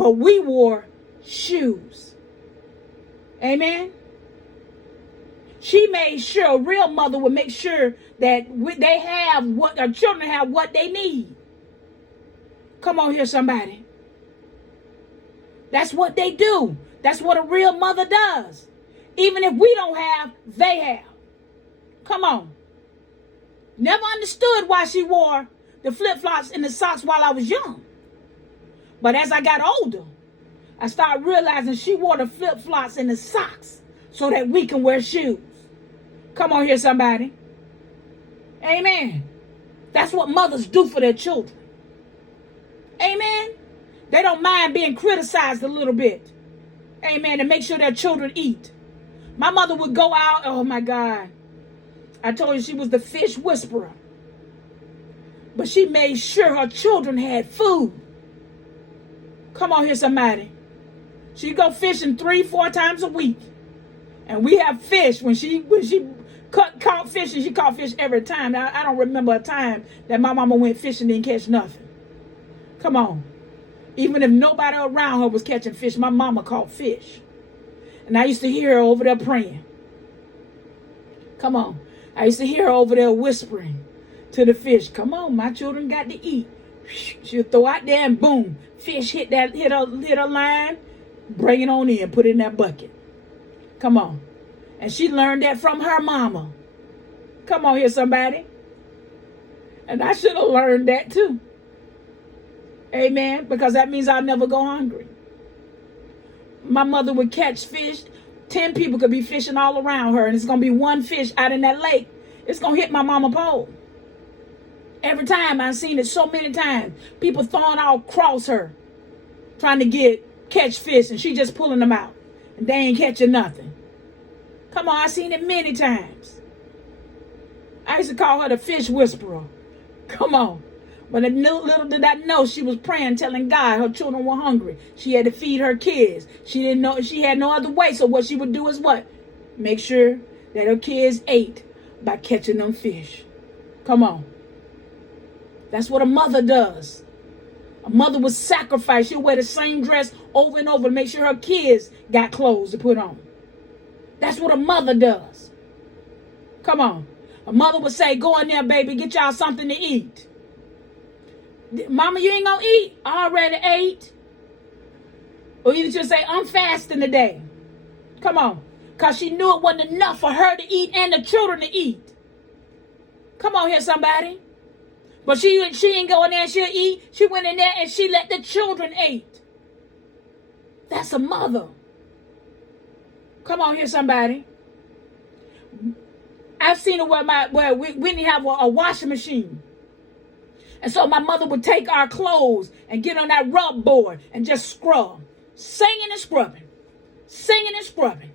but we wore shoes. Amen. She made sure, a real mother would make sure that they have what our children have what they need. Come on here, somebody. That's what they do. That's what a real mother does. Even if we don't have, they have. Come on. Never understood why she wore the flip-flops and the socks while I was young. But as I got older, I started realizing she wore the flip-flops and the socks so that we can wear shoes. Come on here, somebody. Amen. That's what mothers do for their children. Amen. They don't mind being criticized a little bit. Amen. To make sure their children eat. My mother would go out. Oh, my God. I told you she was the fish whisperer. But she made sure her children had food. Come on here, somebody. She'd go fishing 3-4 times a week. And we have fish. When she caught fish, and she caught fish every time. Now, I don't remember a time that my mama went fishing and didn't catch nothing. Come on. Even if nobody around her was catching fish, my mama caught fish. And I used to hear her over there praying. Come on. I used to hear her over there whispering to the fish. Come on, my children got to eat. She'll throw out there and boom. Fish hit her line. Bring it on in. Put it in that bucket. Come on. And she learned that from her mama. Come on here, somebody. And I should have learned that too. Amen. Because that means I'll never go hungry. My mother would catch fish. 10 people could be fishing all around her. And it's going to be one fish out in that lake. It's going to hit my mama pole. Every time. I've seen it so many times. People throwing all across her. Trying to catch fish. And she just pulling them out. And they ain't catching nothing. Come on. I've seen it many times. I used to call her the fish whisperer. Come on. But little did I know she was praying, telling God her children were hungry. She had to feed her kids. She didn't know she had no other way. So what she would do is what? Make sure that her kids ate by catching them fish. Come on. That's what a mother does. A mother would sacrifice. She'll wear the same dress over and over to make sure her kids got clothes to put on. That's what a mother does. Come on. A mother would say, go in there, baby, get y'all something to eat. Mama, you ain't gonna eat? I already ate. Or even just say, I'm fasting today. Come on. Because she knew it wasn't enough for her to eat and the children to eat. Come on here, somebody. But she ain't go in there and she'll eat. She went in there and she let the children eat. That's a mother. Come on here, somebody. I've seen it where we didn't have a washing machine. And so my mother would take our clothes and get on that rub board and just scrub. Singing and scrubbing. Singing and scrubbing.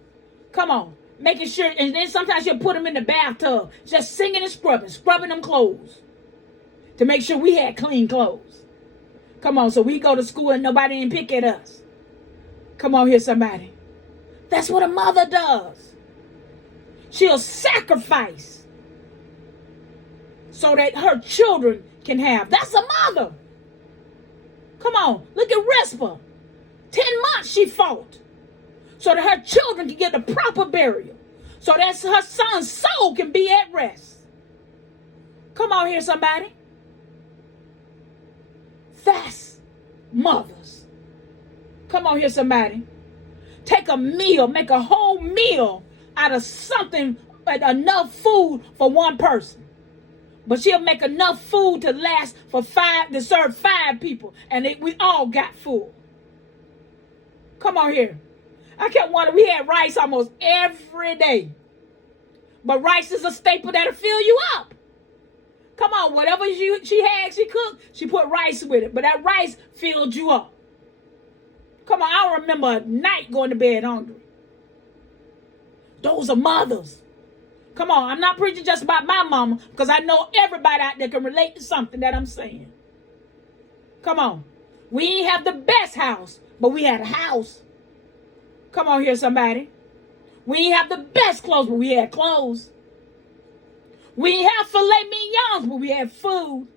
Come on. Making sure. And then sometimes she'll put them in the bathtub. Just singing and scrubbing. Scrubbing them clothes. To make sure we had clean clothes. Come on. So we go to school and nobody didn't pick at us. Come on here, somebody. That's what a mother does. She'll sacrifice so that her children can have. That's a mother. Come on. Look at Rizpah. 10 months she fought so that her children can get the proper burial. So that her son's soul can be at rest. Come on here, somebody. That's mothers. Come on here, somebody. Take a meal, make a whole meal out of something, enough food for one person. But she'll make enough food to last to serve 5 people. And we all got full. Come on here. I kept wondering, we had rice almost every day. But rice is a staple that'll fill you up. Come on, whatever she cooked, she put rice with it. But that rice filled you up. Come on, I remember a night going to bed hungry. Those are mothers. Come on, I'm not preaching just about my mama, because I know everybody out there can relate to something that I'm saying. Come on. We ain't have the best house, but we had a house. Come on here, somebody. We ain't have the best clothes, but we had clothes. We ain't have filet mignons, but we had food.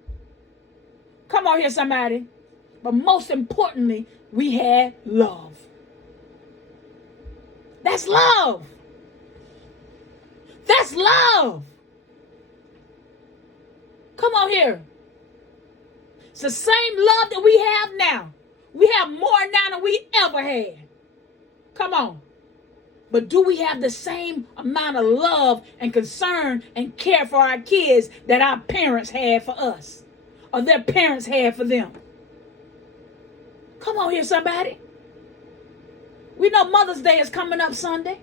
Come on here, somebody. But most importantly, we had love. That's love. That's love. Come on here. It's the same love that we have now. We have more now than we ever had. Come on. But do we have the same amount of love and concern and care for our kids that our parents had for us? Or their parents had for them? Come on here, somebody. We know Mother's Day is coming up Sunday.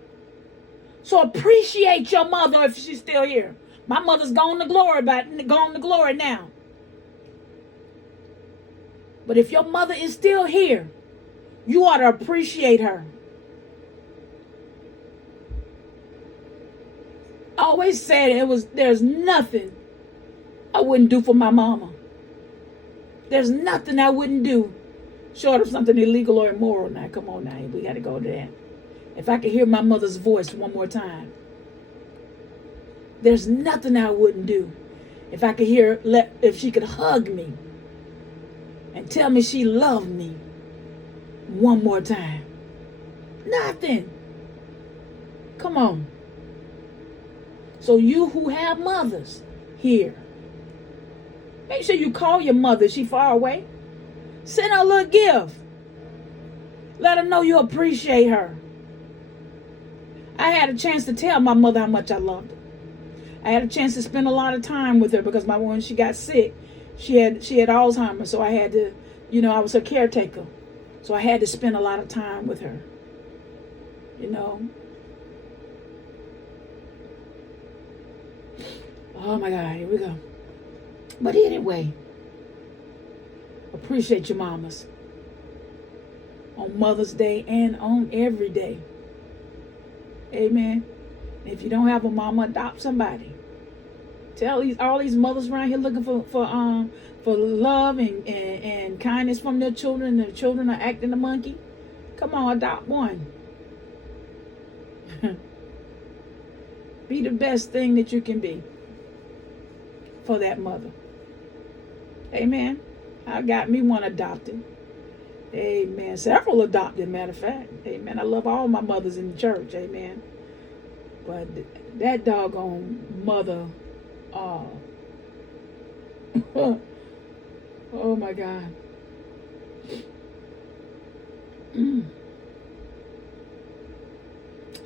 So appreciate your mother if she's still here. My mother's gone to glory now. But if your mother is still here, you ought to appreciate her. I always said there's nothing I wouldn't do for my mama. There's nothing I wouldn't do short of something illegal or immoral. Now, come on now, we got to go to that. If I could hear my mother's voice one more time, there's nothing I wouldn't do. If I could if she could hug me and tell me she loved me one more time. Nothing. Come on. So you who have mothers here, make sure you call your mother if she's far away. Send her a little gift. Let her know you appreciate her. I had a chance to tell my mother how much I loved her. I had a chance to spend a lot of time with her because when she got sick, she had Alzheimer's. So I had to, I was her caretaker. So I had to spend a lot of time with her. Oh my God, here we go. But anyway, appreciate your mamas on Mother's Day and on every day. Amen. If you don't have a mama, adopt somebody. Tell all these mothers around here looking for love and kindness from their children, and their children are acting a monkey. Come on, adopt one. Be the best thing that you can be for that mother. Amen. I got me one adopted. Amen. Several adopted, matter of fact. Amen. I love all my mothers in the church. Amen. But that doggone mother, oh my God.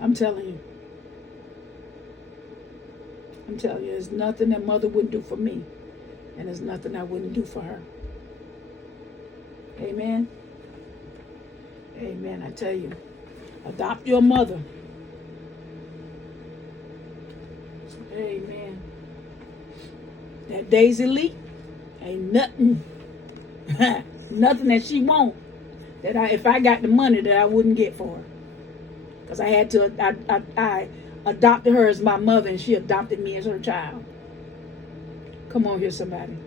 I'm telling you, there's nothing that mother wouldn't do for me, and there's nothing I wouldn't do for her. Amen. Amen. I tell you, adopt your mother. Amen. That Daisy Lee ain't nothing, nothing that she won't, that if I got the money that I wouldn't get for her. Because I adopted her as my mother, and she adopted me as her child. Come on here, somebody.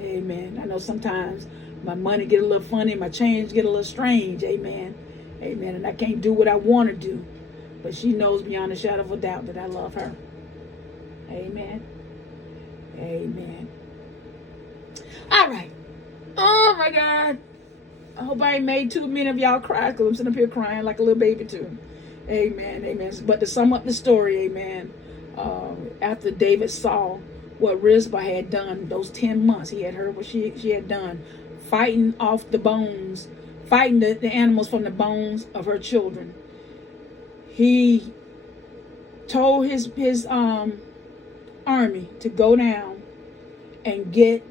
Amen. I know sometimes my money get a little funny, my change get a little strange. Amen. Amen. And I can't do what I want to do. But she knows beyond a shadow of a doubt that I love her. Amen. Amen. All right. Oh my God. I hope I ain't made too many of y'all cry, because I'm sitting up here crying like a little baby too. Amen. Amen. But to sum up the story, amen. After David saw what Rizpah had done, those 10 months, he had heard what she had done, fighting off the bones, fighting the animals from the bones of her children. He told his army to go down and get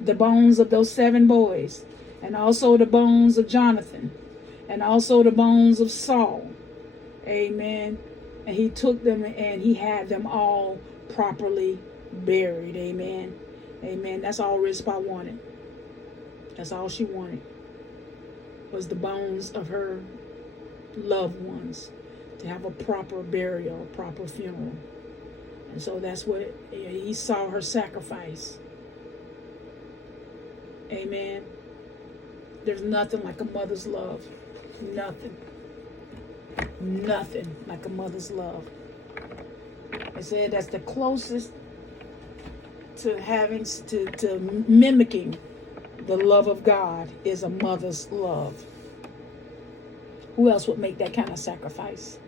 the bones of those 7 boys, and also the bones of Jonathan, and also the bones of Saul. Amen. And he took them and he had them all properly buried. Amen. Amen. That's all Rizpah wanted. That's all she wanted, was the bones of her loved ones to have a proper burial, a proper funeral. And so that's what he saw her sacrifice. Amen. There's nothing like a mother's love. Nothing. Nothing like a mother's love. I said that's the closest to having to mimicking The love of God is a mother's love. Who else would make that kind of sacrifice?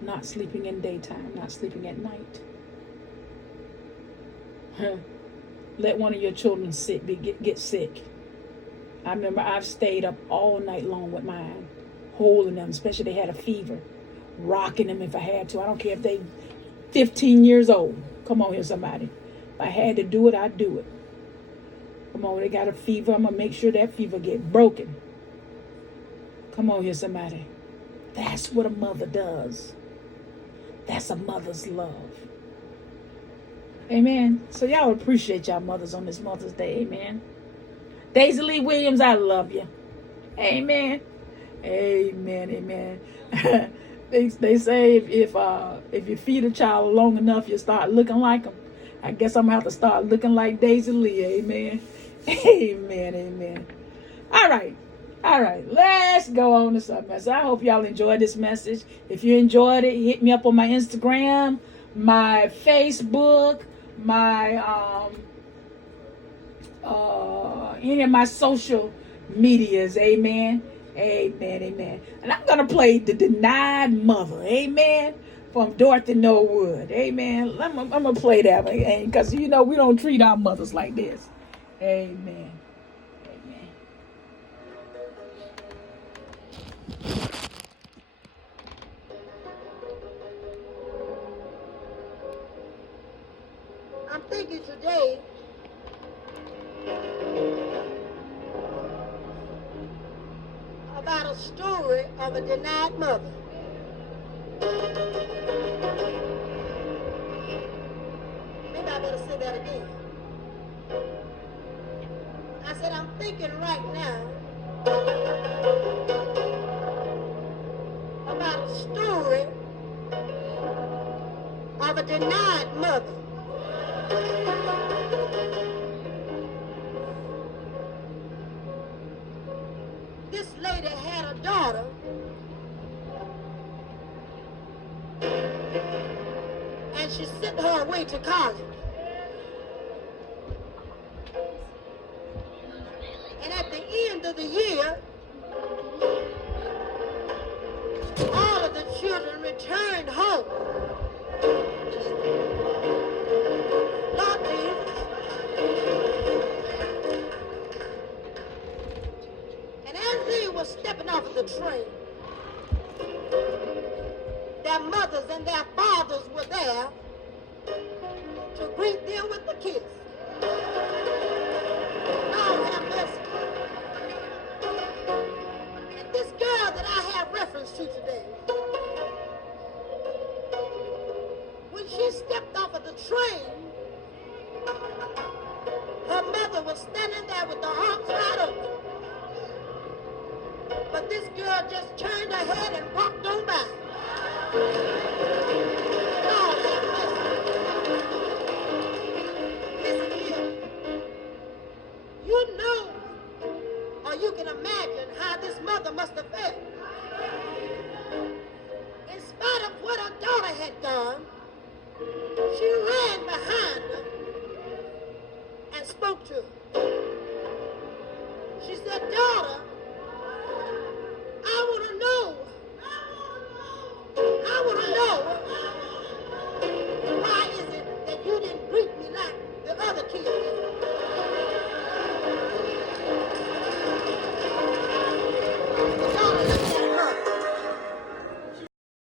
Not sleeping in daytime, not sleeping at night. Let one of your children get sick. I remember I've stayed up all night long with mine, holding them, especially if they had a fever, rocking them if I had to. I don't care if they 15 years old. Come on here, somebody. If I had to do it, I'd do it. Come on, they got a fever. I'm going to make sure that fever get broken. Come on here, somebody. That's what a mother does. That's a mother's love. Amen. So y'all appreciate y'all mothers on this Mother's Day. Amen. Daisy Lee Williams, I love you. Amen. Amen. Amen. They say if you feed a child long enough, you start looking like them. I guess I'm going to have to start looking like Daisy Lee. Amen. Amen. Amen. All right. Let's go on to something else. I hope y'all enjoyed this message. If you enjoyed it, hit me up on my Instagram, my Facebook, my any of my social medias. Amen. Amen. And I'm gonna play The Denied Mother. Amen. From Dorothy Norwood. Amen. I'm gonna play that one because we don't treat our mothers like this. Amen. I'm thinking today about a story of a denied mother. Maybe I better say that again. I said I'm thinking right now about a story of a denied mother. This lady had a daughter and she sent her away to college. And at the end of the year, all of the children returned home. Lord Jesus. And as they were stepping off of the train, their mothers and their fathers were there to greet them with a kiss. Lord have mercy. And this girl that I have reference to today, when she stepped off of the train, her mother was standing there with the arms wide open. But this girl just turned her head and walked on by. Lord have mercy. Listen here. You know, or you can imagine how this mother must have felt. In spite of what her daughter had done, she ran behind her and spoke to her. She said, "Daughter,